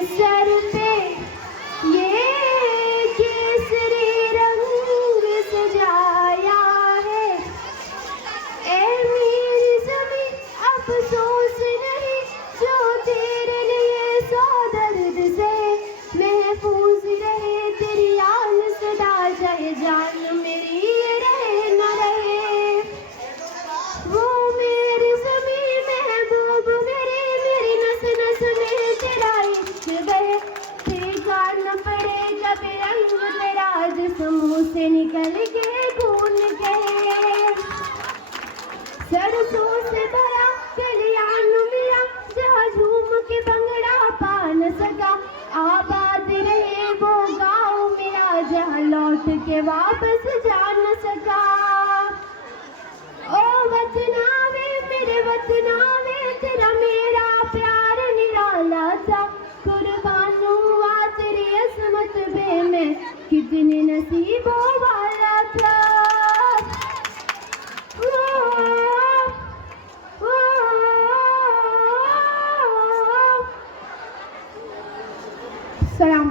Sir पे ये केसरी रंग सजाया है। ए मेरी ज़मीं अफसोस नहीं जो तेरे लिए सौ दर्द से महफूज रहे। तेरी आन सदा जाए जान मेरी ये रहे न रहे। वो मेरी ज़मीं महबूब मेरी नस नस में तेरा इश्क बहे। फीका न पड़े जब रंग तेरा जिस्म से निकल के खून कहे। सरसों से भरा कलियान मेरा जहाँ झूम के भंगड़ा पा न सका। आबाद रहे वो गाँव मेरा जहाँ लौट के वापस जा न सका। ओ वतना वे मेरे वतना वे तेरा मेरा प्यार निराला था। कुर्बान हुआ तेरी असमत पे मैं कितने नसीबों वाला था। सलाम।